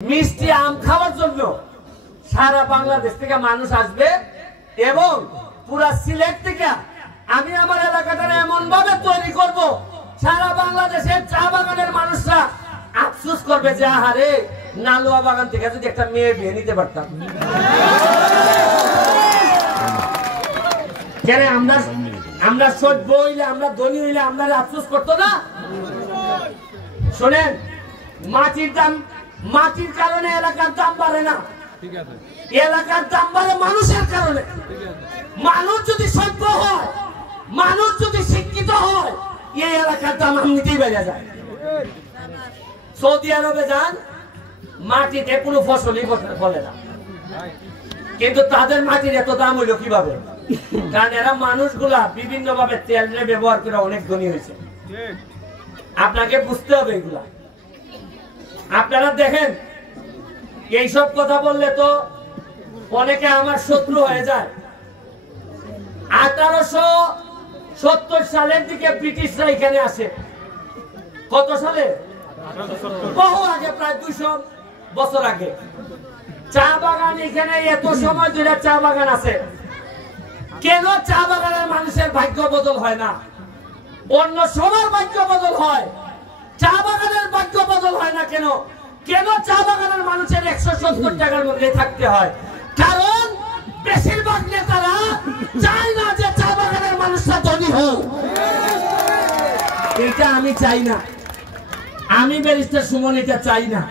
মিষ্টি আম খাওয়ার জন্য সারা বাংলাদেশ থেকে মানুষ আসবে এবং পুরা সিলেট থেকে আমি আমার এলাকাটা এমন ভাবে তৈরি করব সারা বাংলাদেশের চা বাগানের মানুষরা আফসোস করবে যে আহারে নালুয়া বাগান থেকে যদি একটা মেয়ে বিয়ে নিতে পারতাম। কেন আমরা সভ্য হইলে আমরা ধনী হইলে আমরা আফসোস করতো না? শোনেন, মাটির কারণে এলাকার দাম বাড়ে না, এলাকার দাম বাড়ে মানুষের কারণে। মানুষ যদি সভ্য হয়, মানুষ যদি শিক্ষিত হয়, এই এলাকার দাম এমনিতেই বেড়ে যায়। সৌদি আরবে যান, মাটিতে কোনো ফসলই ফলে না, কিন্তু তাদের মাটির এত দাম হইল কিভাবে? কারণ এরা মানুষগুলা বিভিন্ন ভাবে তেল ব্যবহার করে অনেক ধনী হয়েছে। আপনাকে বুঝতে হবে এগুলা। আপনারা দেখেন, এইসব কথা বললে তো অনেকে আমার শত্রু হয়ে যায়। 1870 সালের দিকে ব্রিটিশরা এখানে আসে। কত সালে? বহু আগে, প্রায় 200 বছর আগে। চা বাগান এখানে এত সময় ধরে চা বাগান আছে। কেন চা বাগানের মানুষের ভাগ্য বদল হয় না? অন্য সবার ভাগ্য বদল হয়, চা বাগানের ভাগ্য বদল হয় না কেন? কেন চা বাগানের মানুষের 170 টাকার মধ্যে থাকতে হয়? কারণ বেশিরভাগ নেতারা চায় না যে চা বাগানের মানুষরা ধনী হোক। এটা আমি চাই না, আমি ব্যারিস্টার সুমন এটা চাই না।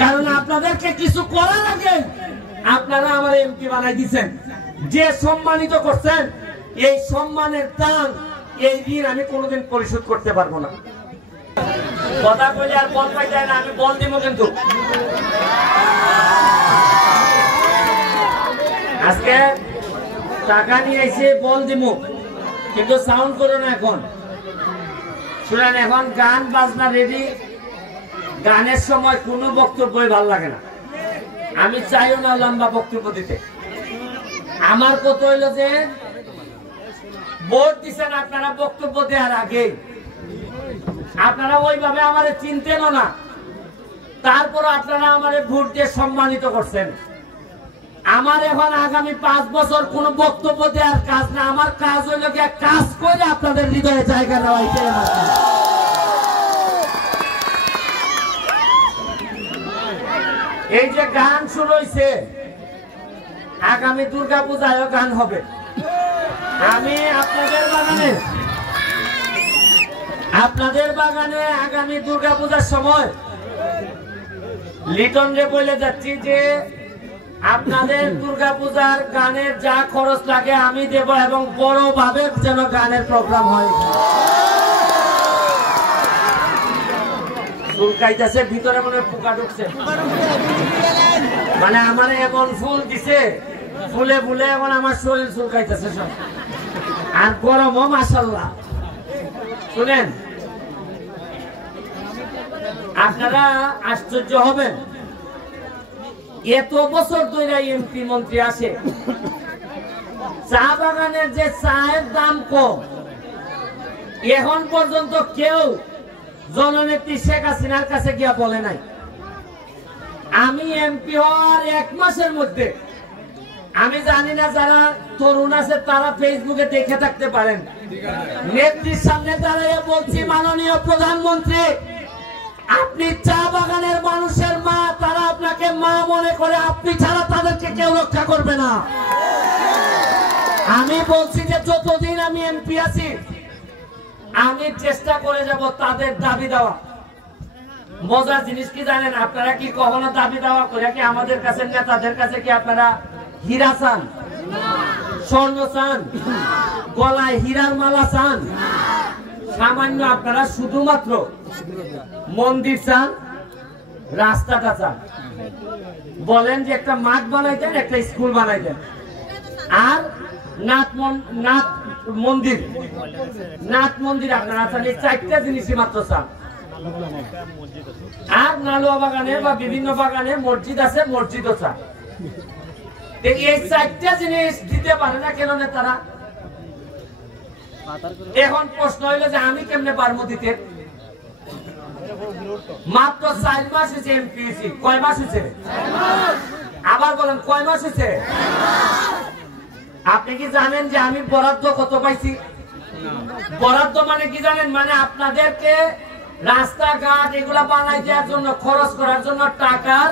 কারণ আপনাদেরকে কিছু করার আগে আপনারা আমার এমপি বানাই দিচ্ছেন, যে সম্মানিত করছেন, এই সম্মানের দাম, এই ঋণ আমি কোনোদিন পরিশোধ করতে পারবো না। কথা বলে আর বল পাই যায় না, আমি বল দিব কিন্তু। আজকে টাকা নিয়ে এসে বল দিব, কিন্তু সাউন্ড করো না। এখন শুনেন, এখন গান বাজনা রেডি। গানের সময় কোনো বক্তব্যই ভালো লাগে না, আমি চাইও না লম্বা বক্তব্য দিতে। আমার কথা হইল যে ভোট দিচ্ছেন আপনারা, বক্তব্য দেওয়ার আগে আপনারা ওইভাবে আমারে চিনতেন না, তারপর আপনারা আমারে ভোট দিয়ে সম্মানিত করছেন। আমার এখন আগামী 5 বছর কোন বক্তব্য দেওয়ার কাজ না, আমার কাজ হইল গিয়ে কাজ করে আপনাদের হৃদয়ে জায়গা নেওয়া। এই যে গান শুরু হয়েছে, আগামী দুর্গা পূজায়ও গান হবে। আমি আপনাদের বাগানে আগামী দুর্গা পূজার সময় লিটন রে বলে যাচ্ছি যে আপনাদের দুর্গা পূজার গানের যা খরচ লাগে আমি দেব, এবং বড় ভাবে যেন গানের প্রোগ্রাম হয়। চুলকাইতেছে ভিতরে, মনে পোকা ঢুকছে, মানে আমার এমন ফুল দিছে, ফুলে ফুলে এখন আমার শরীর চুলকাইতেছে সব, আর গরমও মাশাআল্লাহ। শুনেন, আপনারা আশ্চর্য হবেন, এত বছর ধরে এমপি মন্ত্রী আসে, চা বাগানের যে চায়ের দাম কম, এখন পর্যন্ত কেউ জননেত্রী শেখ হাসিনার কাছে গিয়া বলে নাই। আমি এমপি হওয়ার 1 মাসের মধ্যে, আমি জানি না যারা তরুণ আছে তারা ফেসবুকে দেখে থাকতে পারেন, নেত্রীর সামনে দাঁড়িয়ে বলছি, মাননীয় প্রধানমন্ত্রী, আপনি চা বাগানের মানুষের মা, তারা আপনাকে মা মনে করে, আপনি ছাড়া তাদেরকে কেউ রক্ষা করবে না। আমি বলছি যে যতদিন আমি এমপি আছি, আমি চেষ্টা করে যাব তাদের দাবি দেওয়া। মজার জিনিস কি জানেন? আপনারা কি কখনো দাবি দেওয়া করে কি আমাদের কাছে, নেতাদের কাছে কি আপনারা হীরা চান, স্বর্ণ চান, গলায় হীরার মালা চান? সামান্য আপনারা শুধুমাত্র মন্দির চান, রাস্তাটা চান। বলেন যে একটা মাঠ বানাই দেন, একটা স্কুল বানাই দেন, আর নাথ মন্দির আপনারা চান। এই 4টা জিনিসই মাত্র চান। আর নালুয়া বাগানে বা বিভিন্ন বাগানে মসজিদ আছে, মসজিদও চান। এই 4টা জিনিস দিতে পারে না কেন নেতারা? এখন প্রশ্ন হইল যে আমি কেমনে পারবো দিতে? মাত্র 4 মাস হয়েছে এমপি হয়েছি। কয় মাস হয়েছে? আবার বলেন কয় মাস হয়েছে? আপনি কি জানেন যে আমি বরাদ্দ কত পাইছি? বরাদ্দ মানে কি জানেন? মানে আপনাদেরকে রাস্তাঘাট এগুলা বানাই দেওয়ার জন্য, খরচ করার জন্য টাকার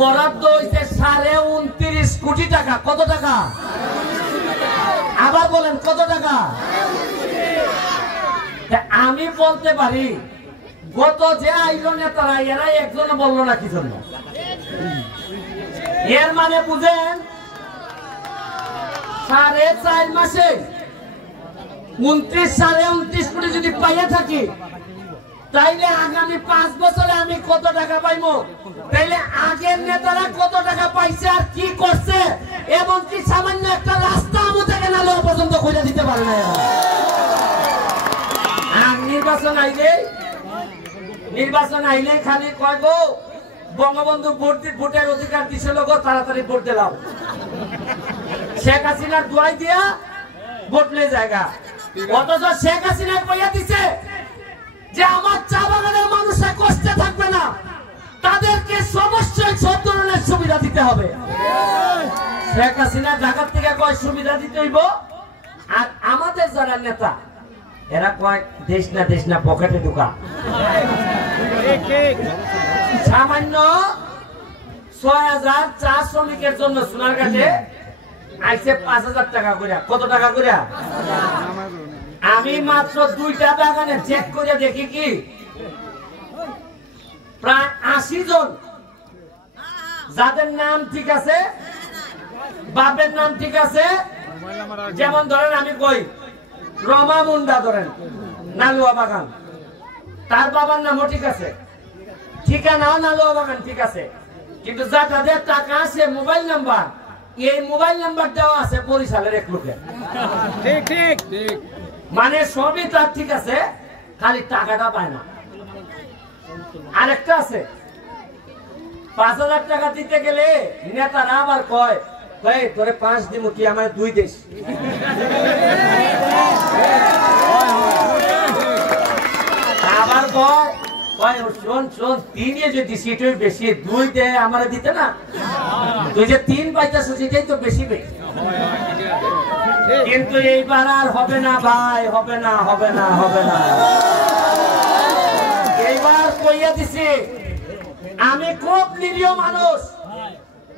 বরাদ্দ হয়েছে 29.5 কোটি টাকা। কত টাকা? আবার বলেন কত টাকা? আমি বলতে পারি গত যে আইলো নেতারা এরা একজনও বললো না কি জন্য। এর মানে বুঝেন 4.5 মাসে 29 কোটি যদি পাইয়া থাকি, তাইলে আগামী 5 বছরে আমি কত টাকা পাইবো? তাইলে আগের নেতারা কত টাকা পাইছে আর কি করছে, এমনকি সামান্য একটা রাস্তা আমাদেরকে নালো পর্যন্ত খুঁজে দিতে পারে না। আর নির্বাচন আইলে খালি কয় গো বঙ্গবন্ধু ভোটের অধিকার দিছিল গো, তাড়াতাড়ি ভোট দিলাম। শেখ হাসিনার দোয়াই দিয়া ভোট লয়ে জায়গা, অথচ শেখ হাসিনা কইয়া দিছে যে আমার চা বাগানের মানুষরা কষ্টে থাকবে না, তাদেরকে অবশ্যই সব ধরনের সুবিধা দিতে হবে। শেখ হাসিনা ঢাকা থেকে কয় সুবিধা দিতে হইব, আর আমাদের যারা নেতা এরা কয় দেশ না পকেটে ঢুকা। সামান্য 6,000 চা শ্রমিকের জন্য সোনারঘাটে আইছে 5,000 টাকা করে। কত টাকা করে? আমি মাত্র 2টা বাগানে চেক করে দেখি কি প্রায় 80 জন যাদের নাম ঠিক আছে, বাপের নাম ঠিক আছে, যেমন ধরেন আমি কই রমা মুন্ডা ধরেন নালুয়া বাগান, তার বাবার নামও ঠিক আছে, ঠিকানাও নালুয়া বাগান ঠিক আছে, কিন্তু যা তাদের টাকা আছে মোবাইল নাম্বার, এই মোবাইল নাম্বার দেওয়া আছে বরিশালের এক লোকের। ঠিক ঠিক ঠিক, মানে সবই তার ঠিক আছে, খালি টাকাটা পায় না। আরেকটা আছে 5,000 টাকা দিতে গেলে নেতারা আবার কয় ভাই তোরে 5 দিব কি আমার 2 দেশ। আবার কয় শোন 3 যদি সিট বেশি 2 দে আমারে দিতে না, তুই যে 3 পাইতেছ সেটাই তো বেশি বেশি। কিন্তু এইবার আর হবে না ভাই, হবে না। এইবার কইয়া দিছি আমি খুব নিরীহ মানুষ,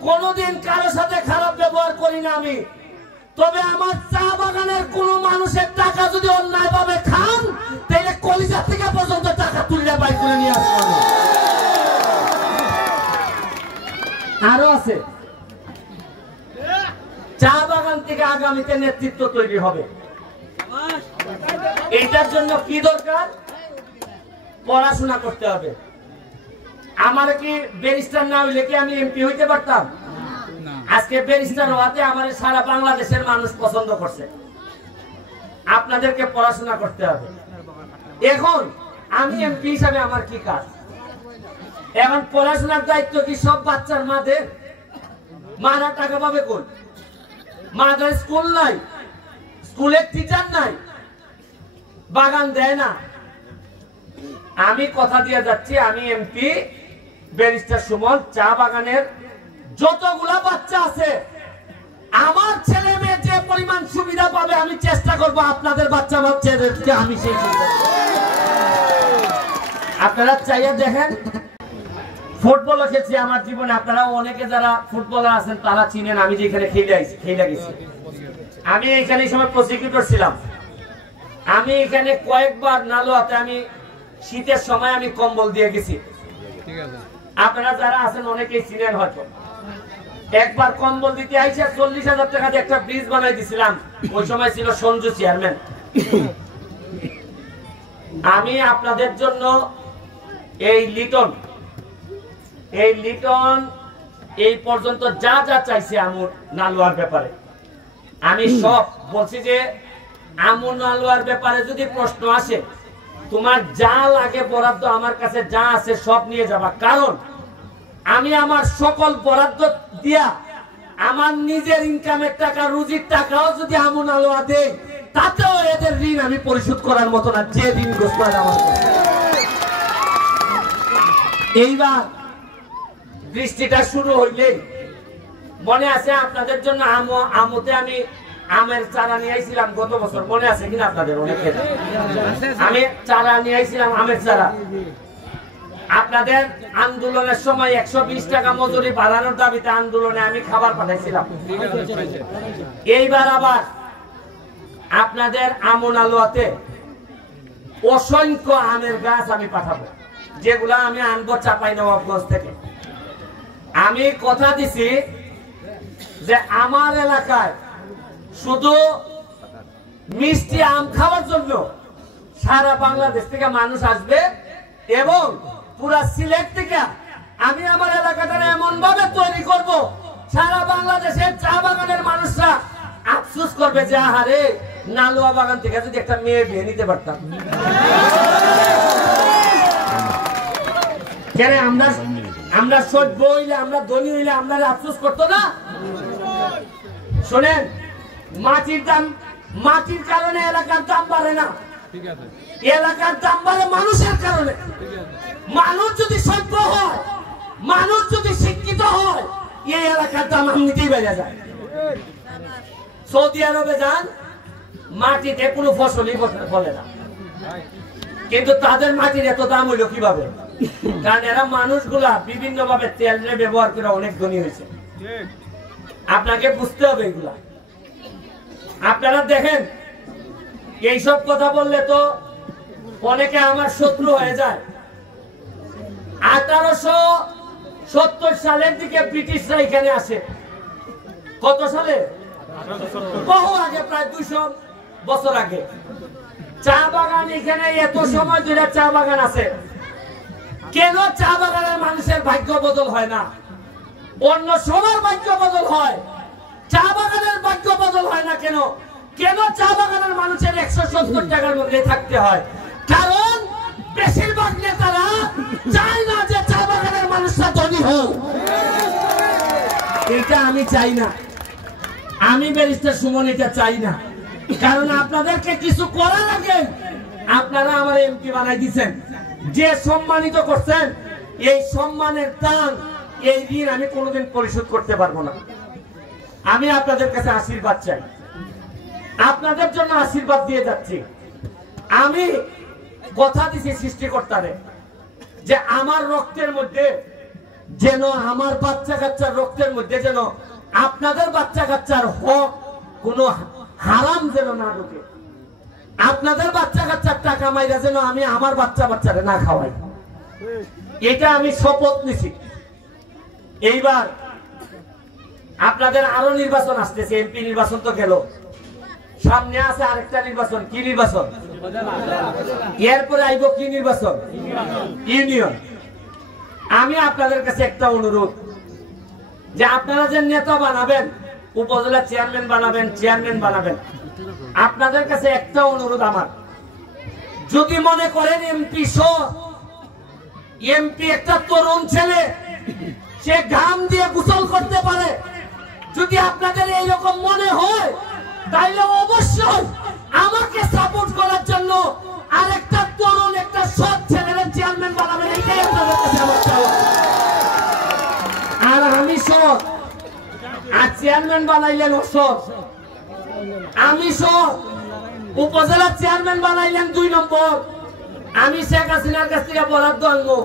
কোনদিন কারো সাথে খারাপ ব্যবহার করি না আমি, তবে আমার চা বাগানের কোন মানুষের টাকা যদি অন্যায় ভাবে খান তাহলে কলিজা থেকে পর্যন্ত টাকা তুলে বাই করে নিয়ে আসবো। আরো আছে, চা বাগান থেকে আগামীতে নেতৃত্ব তৈরি হবে। এটার জন্য কি দরকার? পড়াশোনা করতে হবে। আমার কি ব্যারিস্টার না হইলে কি আমি এমপি হইতে পারতাম? আজকে ব্যারিস্টার হওয়াতে আমার সারা বাংলাদেশের মানুষ পছন্দ করছে। আপনাদেরকে পড়াশোনা করতে হবে। এখন আমি এমপি হিসাবে আমার কি কাজ? এখন পড়াশোনার দায়িত্ব কি সব বাচ্চার মাদের? মারা টাকা পাবে কোন? মাদের স্কুল নাই, স্কুলের টিচার নাই, বাগান দেয় না। আমি কথা দিয়ে যাচ্ছি, আমি এমপি ব্যারিস্টার সুমন, চা বাগানের যতগুলা বাচ্চা আছে আমার ছেলে মেয়ে যে পরিমাণ সুবিধা পাবে আমি চেষ্টা করব আপনাদের বাচ্চা বাচ্চাদেরকে আমি সেই সুবিধা। আপনারা চাইয়া দেখেন, ফুটবল খেলছি আমার জীবনে, আপনারা অনেকে যারা ফুটবলার আছেন তারা চিনেন আমি যে এখানে খেলে গেছি। আমি এখানে সময় প্রসিকিউটর ছিলাম। আমি এখানে কয়েকবার নালোয়াতে আমি শীতের সময় আমি কম্বল দিয়ে গেছি। আপনারা যারা আছেন অনেকেই চিনেন হয়তো। একবার কম্বল দিতে আইসা 40,000 টাকা দিয়ে একটা ব্রিজ বানাই দিছিলাম। ওই সময় ছিল সঞ্জু চেয়ারম্যান। আমি আপনাদের জন্য এই লিটন এই পর্যন্ত যা যা চাইছে আমুর নালুয়ার ব্যাপারে আমি সব বলছি যে আমুর নালুয়ার ব্যাপারে যদি প্রশ্ন আসে তোমার যা লাগে বরাদ্দ আমার কাছে যা আছে সব নিয়ে যাবা। কারণ আমি আমার সকল বরাদ্দ দিয়া আমার নিজের ইনকামের টাকা রুজির টাকাও যদি আমুর নালুয়া দেই তাতেও এদের ঋণ আমি পরিশোধ করার মতো না, যে ঋণ গ্রস্ত আমার। এইবার বৃষ্টিটা শুরু হইলে মনে আছে আপনাদের জন্য আমতে আমি আমের চারা নিয়ে আইছিলাম গত বছর, মনে আছে কিনা আপনাদের? অনেকের আমি চারা নিয়ে আইছিলাম, আমের চারা। আপনাদের আন্দোলনের সময় 120 টাকা মজুরি বাড়ানোর দাবিতে আন্দোলনে আমি খাবার পাঠাইছিলাম। এইবার আবার আপনাদের আমন আলোয়াতে অসংখ্য আমের গাছ আমি পাঠাবো, যেগুলা আমি আনবো চাঁপাইনবাবগঞ্জ থেকে। আমি কথা দিছি যে আমার এলাকায় শুধু মিষ্টি আম খাওয়ার জন্য সারা বাংলাদেশ থেকে মানুষ আসবে, এবং পুরা সিলেট থেকে আমি আমার এলাকাটা এমন ভাবে তৈরি করব সারা বাংলাদেশের চা বাগানের মানুষরা আফসোস করবে যে আহারে নালুয়া বাগান থেকে যদি একটা মেয়ে বিয়ে নিতে পারতাম। কেন আমরা সভ্য হইলে, আমরা ধনী হইলে আমরা আফসোস করতো না? শোনেন, মাটির কারণে এলাকার দাম বাড়ে না, এলাকার দাম বাড়ে মানুষের কারণে। মানুষ যদি সভ্য হয়, মানুষ যদি শিক্ষিত হয়, এই এলাকার দাম এমনিতেই বেড়ে যায়। সৌদি আরবে যান, মাটিতে কোনো ফসলই ফলে না, কিন্তু তাদের মাটির এত দাম হইলো কিভাবে? কারণ এরা মানুষগুলা বিভিন্ন ভাবে তেল ব্যবহার করে অনেক ধনী হয়েছে। আপনাকে বুঝতে হবে এগুলা। আপনারা দেখেন, এইসব কথা বললে তো অনেকে আমার শত্রু হয়ে যায়। 1870 সালের দিকে ব্রিটিশরা এখানে আসে। কত সালে? বহু আগে, প্রায় 200 বছর আগে। চা বাগান এখানে এত সময় ধরে চা বাগান আছে। কেন চা বাগানের মানুষের ভাগ্য বদল হয় না? অন্য সবার ভাগ্য বদল হয়, চা বাগানের ভাগ্য বদল হয় না কেন? কেন চা বাগানের মানুষের 170 টাকার মধ্যে থাকতে হয়? কারণ বেশিরভাগ নেতারা চায় না যে চা বাগানের মানুষরা ধনী হোক। এটা আমি চাই না, আমি ব্যারিস্টার সুমন এটা চাই না। কারণ আপনাদেরকে কিছু করার আগে আপনারা আমার এমপি বানাই দিচ্ছেন, যে সম্মানিত করছেন, এই সম্মানের দাম, এই ঋণ আমি কোনোদিন পরিশোধ করতে পারবো না। আমি আপনাদের কাছে আশীর্বাদ চাই, আপনাদের জন্য আশীর্বাদ দিয়ে যাচ্ছি। আমি কথা দিছি সৃষ্টিকর্তারে যে আমার রক্তের মধ্যে যেন, আমার বাচ্চা কাচ্চার রক্তের মধ্যে যেন আপনাদের বাচ্চা কাচ্চার হক কোনো হারাম যেন না ঢুকে। আপনাদের বাচ্চা কাচ্চার টাকা মাইরা যেন আমি আমার বাচ্চারে না খাওয়াই, এটা আমি শপথ নিছি। এইবার আপনাদের আরো নির্বাচন আসতেছে, এমপি নির্বাচন তো গেল, সামনে আছে আরেকটা নির্বাচন। কি নির্বাচন? এরপরে আইব কি নির্বাচন? ইউনিয়ন। আমি আপনাদের কাছে একটা অনুরোধ, যে আপনারা যে নেতা বানাবেন, উপজেলা চেয়ারম্যান বানাবেন, চেয়ারম্যান বানাবেন, আপনাদের কাছে একটা অনুরোধ আমার, যদি মনে করেন এমপি একটা তরুণ ছেলে, সে ঘাম দিয়ে গোসল করতে পারে, যদি আপনাদের এইরকম মনে হয়, তাইলে অবশ্যই আমাকে সাপোর্ট করার জন্য আরেকটা তরুণ, একটা সৎ ছেলের চেয়ারম্যান বানাবেন। এইটাই আপনাদের কাছে আমার চাওয়া। আর আমি সৎ, আর চেয়ারম্যান বানাইলেন অসৎ। আমি সৎ, উপজেলা চেয়ারম্যান বানাইলেন 2 নম্বর। আমি শেখ হাসিনার কাছ থেকে বরাদ্দ আনবো,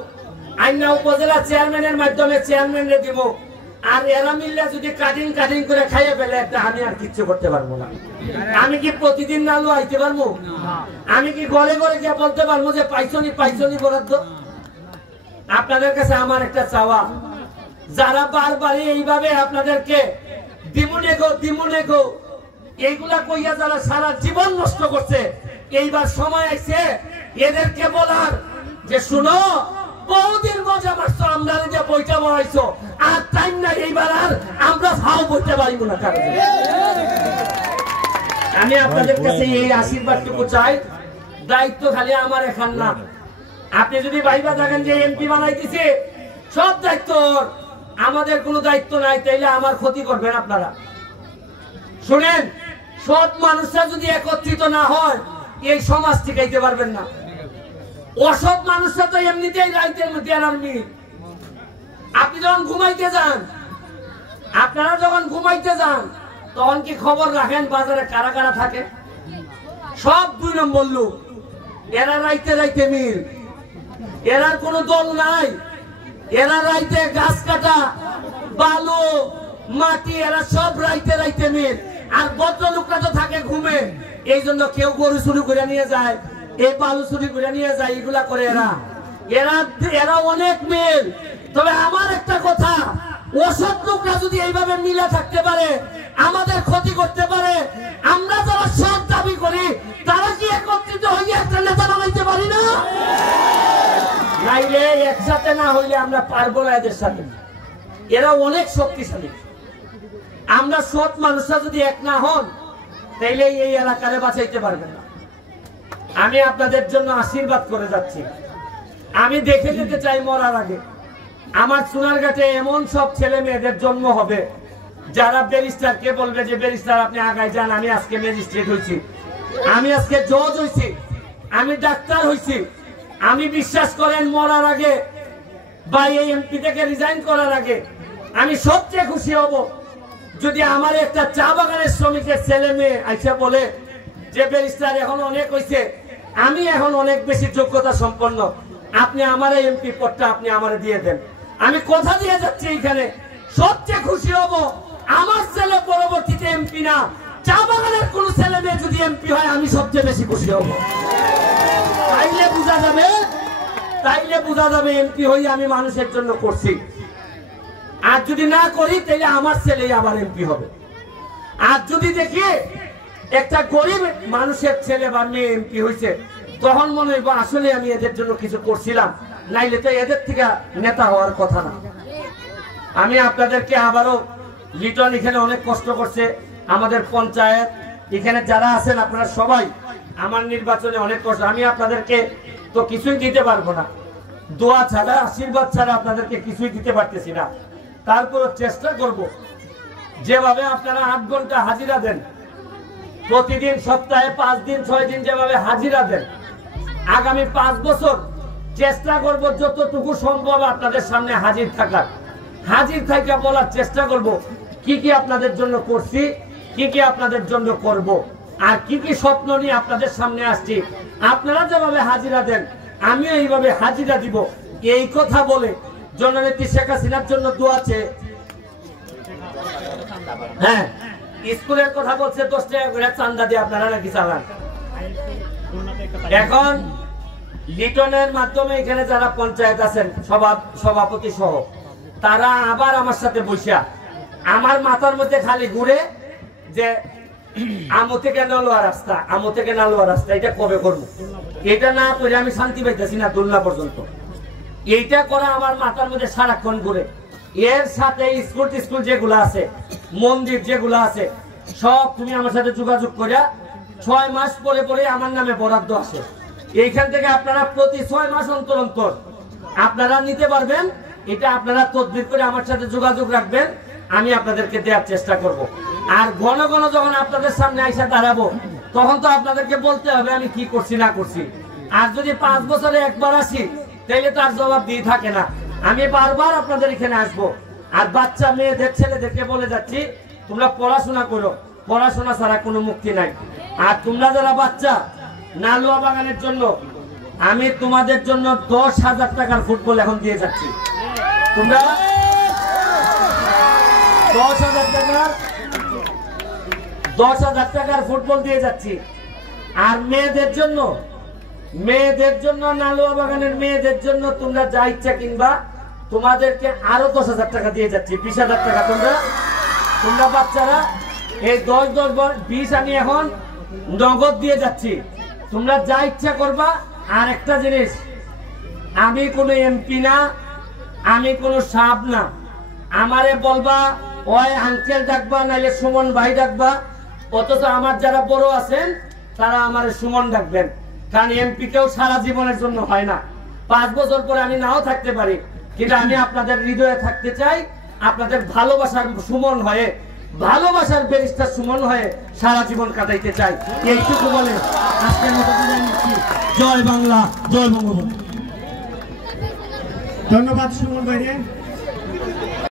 আইনা উপজেলা চেয়ারম্যানের মাধ্যমে চেয়ারম্যানরে দিব। আর এরা মিললে যদি কাটিং করে খাইয়ে ফেলে একটা, আমি আর কিচ্ছু করতে পারবো না। আমি কি প্রতিদিন নালু আইতে পারবো? আমি কি ঘরে ঘরে গিয়ে বলতে পারবো যে পাইছনি বরাদ্দ? আপনাদের কাছে আমার একটা চাওয়া, যারা বারবারই এইভাবে আপনাদেরকে দিমুনেগো এইগুলা কইয়া যারা সারা জীবন নষ্ট করছে, এইবার সময় আইছে এদেরকে বলার যে শুনো, বহুদিন মজা মারছো, আমরা যে বইটা বড়াইছো, আর টাইম না, এইবার আর আমরা ভাও বইতে পারিব না। আমি আপনাদের কাছে এই আশীর্বাদটুকু চাই। দায়িত্ব খালি আমার এখান না। আপনি যদি ভাইবা থাকেন যে এমপি বানাইতেছে, সব দায়িত্ব আমাদের কোনো দায়িত্ব নাই, তাইলে আমার ক্ষতি করবেন আপনারা। শুনেন, সৎ মানুষরা যদি একত্রিত না হয়, এই সমাজ টিকাইতে পারবেন না। অসৎ মানুষরা তো এমনিতেই রাইতের মধ্যে আর আপনি যখন ঘুমাইতে যান, আপনারা যখন ঘুমাইতে যান তখন কি খবর রাখেন বাজারে কারা কারা থাকে? সব 2 নম্বর লোক। এরা রাইতে রাইতে মিল, এরার কোনো দল নাই। এরা রাইতে গাছ কাটা, বালু, মাটি, এরা সব রাইতে রাইতে মিল। আর ভদ্রলোকরা তো থাকে ঘুমে। এই জন্য কেউ গরু চুরি করে নিয়ে যায়, এই বালু চুরি করে নিয়ে যায়, এগুলা করে এরা। এরা অনেক মিল। তবে আমার একটা কথা, অসৎ লোকরা যদি এইভাবে মিলে থাকতে পারে, আমাদের ক্ষতি করতে পারে, আমরা যারা সৎ দাবি করি তারা কি একত্রিত হয়ে একটা নেতা বানাইতে পারি না? নাইলে একসাথে না হইলে আমরা পারবো না এদের সাথে। এরা অনেক শক্তিশালী। আমরা সৎ মানুষরা যদি এক না হন তাইলে এই এলাকারে বাঁচাইতে পারবেন না। আমি আপনাদের জন্য আশীর্বাদ করে যাচ্ছি। আমি দেখে যেতে চাই মরার আগে আমার সোনারঘাটে এমন সব ছেলে মেয়েদের জন্ম হবে যারা ব্যারিস্টার কে বলবে যে ব্যারিস্টার আপনি আগায় যান, আমি আজকে ম্যাজিস্ট্রেট হইছি, আমি আজকে জজ হইছি, আমি ডাক্তার হইছি। আমি বিশ্বাস করেন মরার আগে বা এই এমপি থেকে রিজাইন করার আগে আমি সবচেয়ে খুশি হব যদি আমার একটা চা বাগানের শ্রমিকের ছেলে মেয়ে আইসা বলে যে ব্যারিস্টার এখন অনেক হইছে, আমি এখন অনেক বেশি যোগ্যতা সম্পন্ন, আপনি আমার এমপি পদটা আপনি আমারে দিয়ে দেন। আমি কথা দিয়ে যাচ্ছি, এইখানে সবচেয়ে খুশি হব আমার ছেলে পরবর্তীতে এমপি না, চা বাগানের কোন ছেলে মেয়ে যদি এমপি হয় আমি সবচেয়ে বেশি খুশি হব। তাইলে বোঝা যাবে এমপি হই আমি মানুষের জন্য করছি। আর যদি না করি তাহলে আমার ছেলেই আবার এমপি হবে। আর যদি দেখি একটা গরিব মানুষের ছেলে বা মেয়ে এমপি হয়েছে, তখন মনে হইব আসলে আমি এদের জন্য কিছু করছিলাম, নাইলে তো এদের থেকে নেতা হওয়ার কথা না। আমি আপনাদেরকে আবারও, লিটন এখানে অনেক কষ্ট করছে, আমাদের পঞ্চায়েত এখানে যারা আছেন আপনারা সবাই আমার নির্বাচনে অনেক কষ্ট। আমি আপনাদেরকে তো কিছুই দিতে পারবো না, দোয়া ছাড়া আশীর্বাদ ছাড়া আপনাদেরকে কিছুই দিতে পারতেছি না। তারপরও চেষ্টা করব যেভাবে আপনারা 8 ঘন্টা হাজিরা দেন, প্রতিদিন সপ্তাহে 5 দিন 6 দিন যেভাবে হাজিরা দেন, আগামী 5 বছর চেষ্টা করব যতটুকু সম্ভব আপনাদের সামনে হাজির থাকার। হাজির থাকা বলার চেষ্টা করব কি কি আপনাদের জন্য করছি, কি কি আপনাদের জন্য করব, আর কি কি স্বপ্ন নিয়ে আপনাদের সামনে আসছি। আপনারা যেভাবে হাজিরা দেন আমিও এইভাবে হাজিরা দিব। এই কথা বলে জননেত্রী শেখ হাসিনার জন্য দোয়া চেয়ে, হ্যাঁ স্কুলের কথা বলছে 10 টাকা করে চান্দা দিয়ে আপনারা নাকি চালান। এখন লিটনের মাধ্যমে এখানে যারা পঞ্চায়েত আছেন সভাপতি সহ তারা আবার আমার সাথে বসিয়া আমার মাথার মধ্যে খালি ঘুরে যে আমো থেকে নালোয়া রাস্তা, আমো থেকে নালোয়া রাস্তা, এটা কবে করবো? এটা না করে আমি শান্তি পাইতেছি না দুলনা পর্যন্ত। এইটা করা আমার মাথার মধ্যে সারাক্ষণ ঘুরে। এর সাথে স্কুল যেগুলো আছে, মন্দির যেগুলো আছে, সব তুমি আমার সাথে যোগাযোগ করে 6 মাস পরে পরে আমার নামে বরাদ্দ আসে। এইখান থেকে আপনারা প্রতি 6 মাস অন্তর অন্তর আপনারা নিতে পারবেন। এটা আপনারা তদবির করে আমার সাথে যোগাযোগ রাখবেন, আমি আপনাদেরকে দেওয়ার চেষ্টা করব। আর ঘন ঘন যখন আপনাদের সামনে আইসা দাঁড়াবো তখন তো আপনাদেরকে বলতে হবে আমি কি করছি না করছি। আর যদি 5 বছরে একবার আসি তাহলে তার জবাব দিয়ে থাকে না। আমি বারবার আপনাদের এখানে আসবো। আর বাচ্চা মেয়েদের ছেলেদেরকে বলে যাচ্ছি তোমরা পড়াশোনা করো, পড়াশোনা ছাড়া কোনো মুক্তি নাই। আর তোমরা যারা বাচ্চা, নালুয়া বাগানের জন্য আমি তোমাদের জন্য 10,000 টাকার ফুটবল এখন দিয়ে যাচ্ছি। তোমরা 10,000 টাকার ফুটবল দিয়ে যাচ্ছি। আর মেয়েদের জন্য নালুয়া বাগানের মেয়েদের জন্য তোমরা যা ইচ্ছা কিংবা তোমাদেরকে আরো 10,000 টাকা দিয়ে যাচ্ছি, 20,000 টাকা। তোমরা বাচ্চারা এই 10-20 আমি এখন নগদ দিয়ে যাচ্ছি, তোমরা যা ইচ্ছা করবা। আর একটা জিনিস, আমি কোনো এমপি না, আমি কোনো সাপ না। আমারে বলবা ওই আঙ্কেল ডাকবা, নাইলে সুমন ভাই ডাকবা। অথচ আমার যারা বড় আছেন তারা আমারে সুমন ডাকবেন, কারণ এমপি কেউ সারা জীবনের জন্য হয় না। 5 বছর পরে আমি নাও থাকতে পারি, কিন্তু আমি আপনাদের হৃদয়ে থাকতে চাই, আপনাদের ভালোবাসার সুমন হয়ে, ভালোবাসার ব্যারিস্টার সুমন হয়ে সারা জীবন কাটাইতে চাই। এইটুকু বলে আজকের মতো বিদায় নিচ্ছি। জয় বাংলা, জয় বঙ্গবন্ধু। ধন্যবাদ সুমন ভাই।